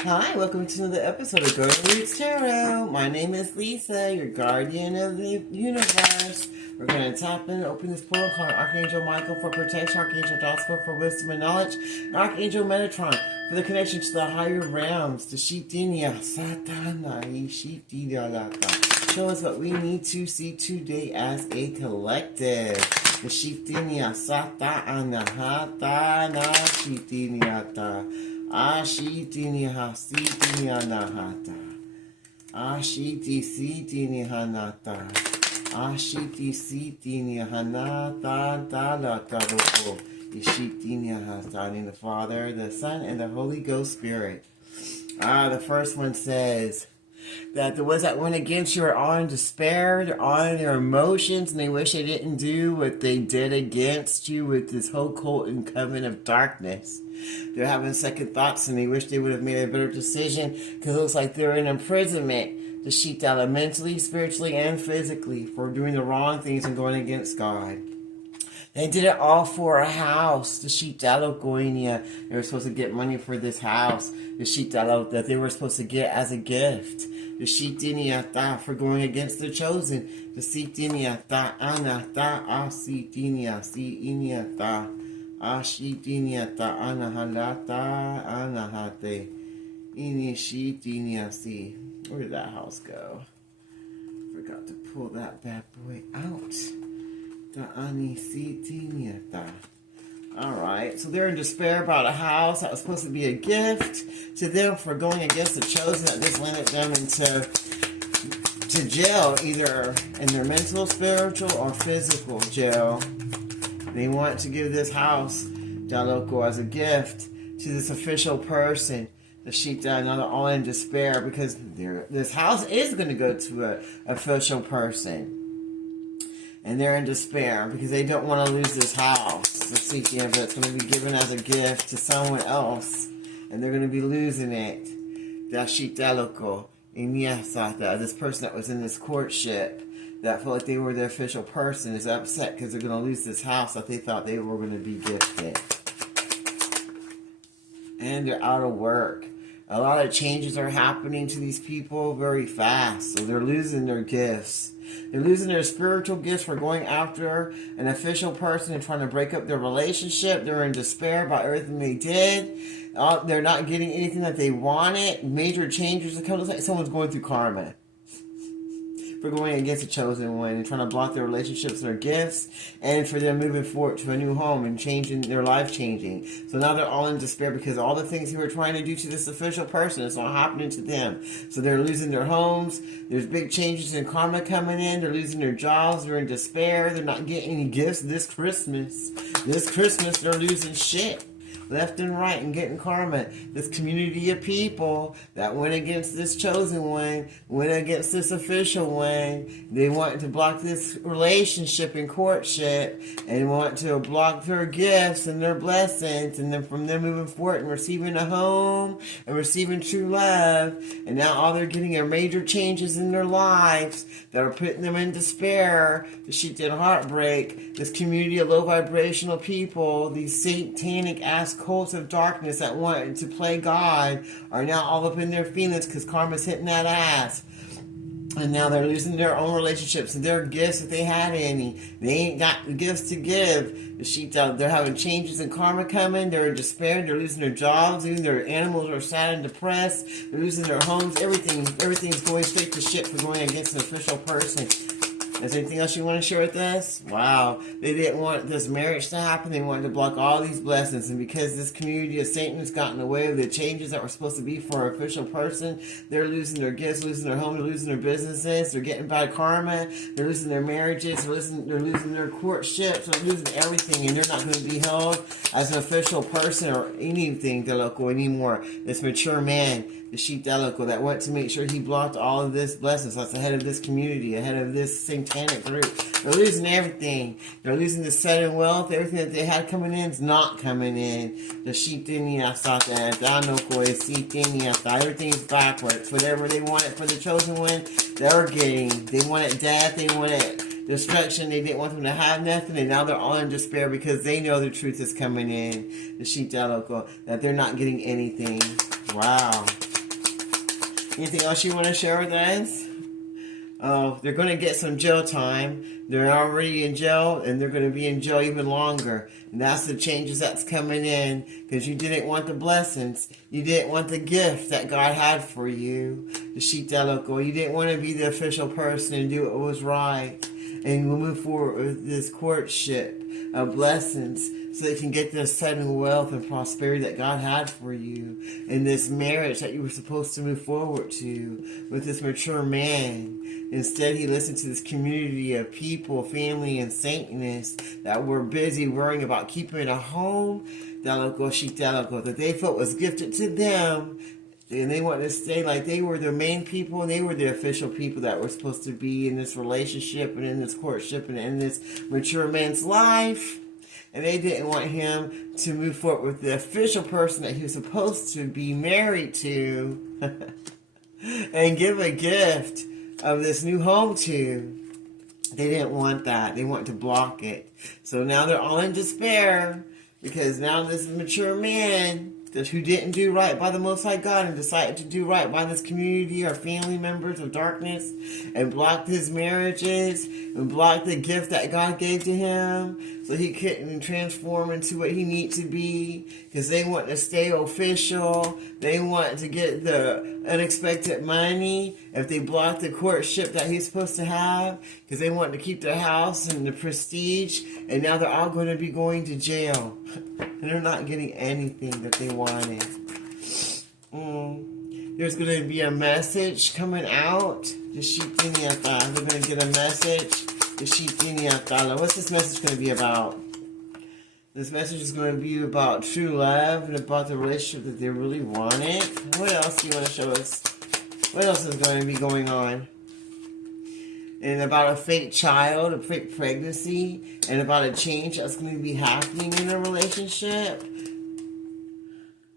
Hi, welcome to another episode of Girl Reads Tarot. My name is Lisa, your guardian of the universe. We're going to tap in and open this portal card. Archangel Michael for protection, Archangel Joshua for wisdom and knowledge, and Archangel Metatron for the connection to the higher realms. The Shitinia Satana Shitinia. Show us what we need to see today as a collective. The Shitinia Satana Hatana Shitinia. Ashiti hasiti nahata. Ashiti siti nihanata. Ashiti siti nihanata talataro. Ishiti nihata. In the Father, the Son, and the Holy Ghost Spirit. The first one says that the ones that went against you are all in despair, they're all in their emotions, and they wish they didn't do what they did against you with this whole cult and coven of darkness. They're having second thoughts, and they wish they would have made a better decision, because it looks like they're in imprisonment, the sheep out mentally, spiritually, and physically, for doing the wrong things and going against God. They did it all for a house. The sheep Dalogoinia. They were supposed to get money for this house. The sheep Dalo that they were supposed to get as a gift. The sheep Diniata for going against the chosen. The sheep Diniata Anata Asitinia Si Iniata Ashitiniata Anahalata Anahate Inishitinia Si. Where did that house go? Forgot to pull that bad boy out. Alright, so they're in despair about a house that was supposed to be a gift to them for going against the chosen, that this landed them into jail, either in their mental, spiritual, or physical jail. They want to give this house, Daloko, as a gift to this official person. The sheep now they're all in despair because this house is going to go to an official person. And they're in despair because they don't want to lose this house. The CTM that's going to be given as a gift to someone else. And they're going to be losing it. Dashitaloco. Imiasata. This person that was in this courtship that felt like they were the official person is upset because they're going to lose this house that they thought they were going to be gifted. And they're out of work. A lot of changes are happening to these people very fast. So they're losing their gifts. They're losing their spiritual gifts for going after an official person and trying to break up their relationship. They're in despair about everything they did. They're not getting anything that they wanted. Major changes. It looks like someone's going through karma for going against the chosen one and trying to block their relationships and their gifts, and for them moving forward to a new home and changing their life changing. So now they're all in despair because all the things they were trying to do to this official person is not happening to them. So they're losing their homes. There's big changes in karma coming in. They're losing their jobs. They're in despair. They're not getting any gifts this Christmas. This Christmas they're losing shit left and right and getting karma. This community of people that went against this chosen one, went against this official one. They want to block this relationship and courtship and want to block their gifts and their blessings, and then from them moving forward and receiving a home and receiving true love. And now all they're getting are major changes in their lives that are putting them in despair. The shit did heartbreak. This community of low vibrational people, these satanic ass cults of darkness that want to play God, are now all up in their feelings because karma's hitting that ass. And now they're losing their own relationships and their gifts if they had any. They ain't got gifts to give. The sheep, they're having changes in karma coming. They're in despair. They're losing their jobs. Even their animals are sad and depressed. They're losing their homes. Everything's going straight to shit for going against an official person. Is there anything else you want to share with us? Wow. They didn't want this marriage to happen. They wanted to block all these blessings. And because this community of Satan has gotten away with the changes that were supposed to be for an official person, they're losing their gifts, losing their home, they're losing their businesses, they're getting bad karma, they're losing their marriages, they're losing their courtships, they're losing everything, and they're not going to be held as an official person or anything, Deloko, anymore. This mature man, the sheep Deloko, that went to make sure he blocked all of this blessings. That's ahead of this community, ahead of this satanic group. They're losing everything. They're losing the sudden wealth. Everything that they had coming in is not coming in. The sheep everything's backwards. Whatever they wanted for the chosen one, they're getting. They wanted death. They wanted destruction. They didn't want them to have nothing, and now they're all in despair because they know the truth is coming in. The sheep that they're not getting anything. Wow. Anything else you want to share with us? Oh, they're going to get some jail time. They're already in jail, and they're going to be in jail even longer. And that's the changes that's coming in, because you didn't want the blessings. You didn't want the gift that God had for you, the Shitaloco. You didn't want to be the official person and do what was right. And we'll move forward with this courtship of blessings, so that you can get this sudden wealth and prosperity that God had for you, and this marriage that you were supposed to move forward to with this mature man. Instead, he listened to this community of people, family, and Satanists that were busy worrying about keeping a home that they felt was gifted to them. And they wanted to stay like they were the main people, and they were the official people that were supposed to be in this relationship and in this courtship and in this mature man's life. And they didn't want him to move forward with the official person that he was supposed to be married to and give a gift of this new home to. They didn't want that. They wanted to block it. So now they're all in despair, because now this mature man who didn't do right by the Most High God and decided to do right by this community or family members of darkness, and blocked his marriages and blocked the gift that God gave to him, so he couldn't transform into what he needs to be, because they want to stay official. They want to get the unexpected money if they block the courtship that he's supposed to have, because they want to keep their house and the prestige. And now they're all going to be going to jail, and they're not getting anything that they wanted. There's going to be a message coming out. They're going to get a message. What's this message going to be about? This message is going to be about true love and about the relationship that they really wanted. What else do you want to show us? What else is going to be going on? And about a fake child, a fake pregnancy, and about a change that's going to be happening in a relationship.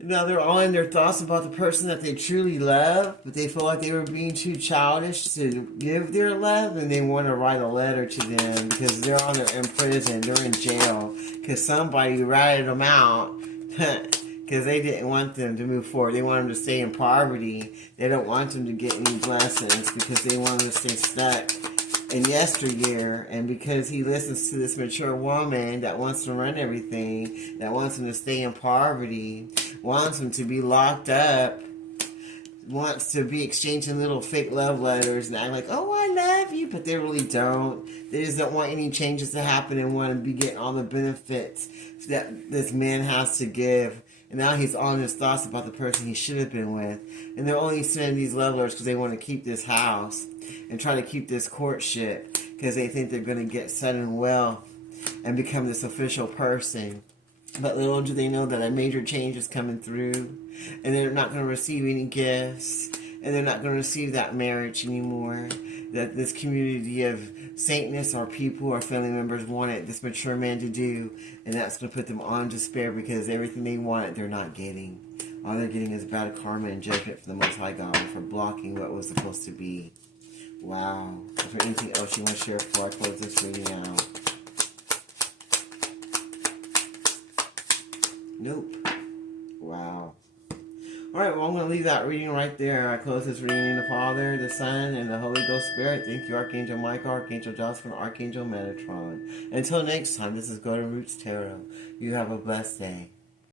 Now they're all in their thoughts about the person that they truly love, but they feel like they were being too childish to give their love, and they want to write a letter to them because they're in prison, they're in jail, because somebody ratted them out because they didn't want them to move forward. They want them to stay in poverty. They don't want them to get any blessings because they want them to stay stuck in yesteryear. And because he listens to this mature woman that wants to run everything, that wants him to stay in poverty, wants him to be locked up, wants to be exchanging little fake love letters and act like, oh, I love you, but they really don't. They just don't want any changes to happen and want to be getting all the benefits that this man has to give. And now he's on his thoughts about the person he should have been with. And they're only sending these love letters because they want to keep this house and try to keep this courtship, because they think they're going to get sudden wealth and become this official person. But little do they know that a major change is coming through, and they're not going to receive any gifts, and they're not going to receive that marriage anymore that this community of Satanists or people or family members wanted this mature man to do. And that's going to put them on despair, because everything they wanted they're not getting. All they're getting is bad karma and judgment from the Most High God for blocking what was supposed to be. Wow. Is there anything else you want to share before I close this reading out? Nope. Wow. Alright, well, I'm going to leave that reading right there. I close this reading in the Father, the Son, and the Holy Ghost Spirit. Thank you, Archangel Michael, Archangel Jocelyn, Archangel Metatron. Until next time, this is Golden Roots Tarot. You have a blessed day.